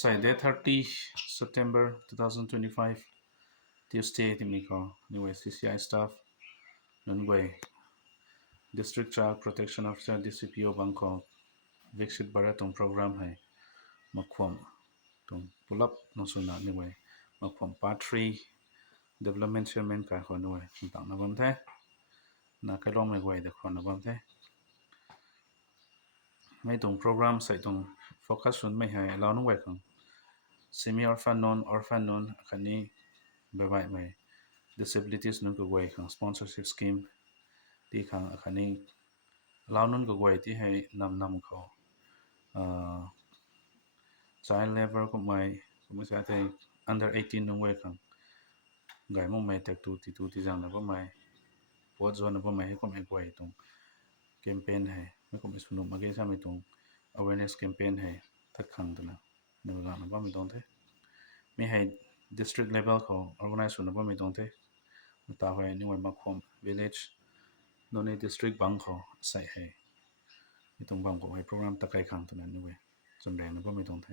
Sai day 30 September 2025 Tuesday ที่มีก็นิเวศ CCI staff นั่นเว้ย District Child Protection Officer DCPO Bangkok วิกษิตบาร์ตรงโปรแกรมให้มาความตรงปุลับนสุนันิเว้ยมาความ Part 3 Development Chairman กายคนนิเว้ยต่างๆนะบัมเทนักลองไม่เว้ยเด็กคนนะบัมเทไม่ตรงโปรแกรมใส่ตรงโฟกัสส่วนไม่ให้เราหน่วยของ semi orphan non คันนี้แบบไหม disabilities นั่นก็เว้ยของ sponsorship scheme ที่ข้างคันนี้เรานั่นก็เว้ยที่ให้นำเขาchild labor ก็ไม่ใช่แต่ under 18นั่นเว้ยของไงมั่งไม่แต่ตูที่จังนะก็ไม่ปวดส่วนนะก็ไม่ให้ก็ไม่เว้ยตรงแคมเปญให้ไม่ก็ไม่สนุกมาเกี่ยวกับตรง awareness campaign ให้ทักครั้งตัวนะในเวลานั้นก็ไม่ต้องเทไม่ให้ district level เขา organize ส่วนนั้นก็ไม่ต้องเทมาตาไว้นี่ไว้มาความ village โดนใน district บางเขาใส่ให้ไม่ต้องบางก็ให้โปรแกรมตะไคร้ครั้งตัวนั้นนี่เว้ยจำแรงนั้นก็ไม่ต้องเท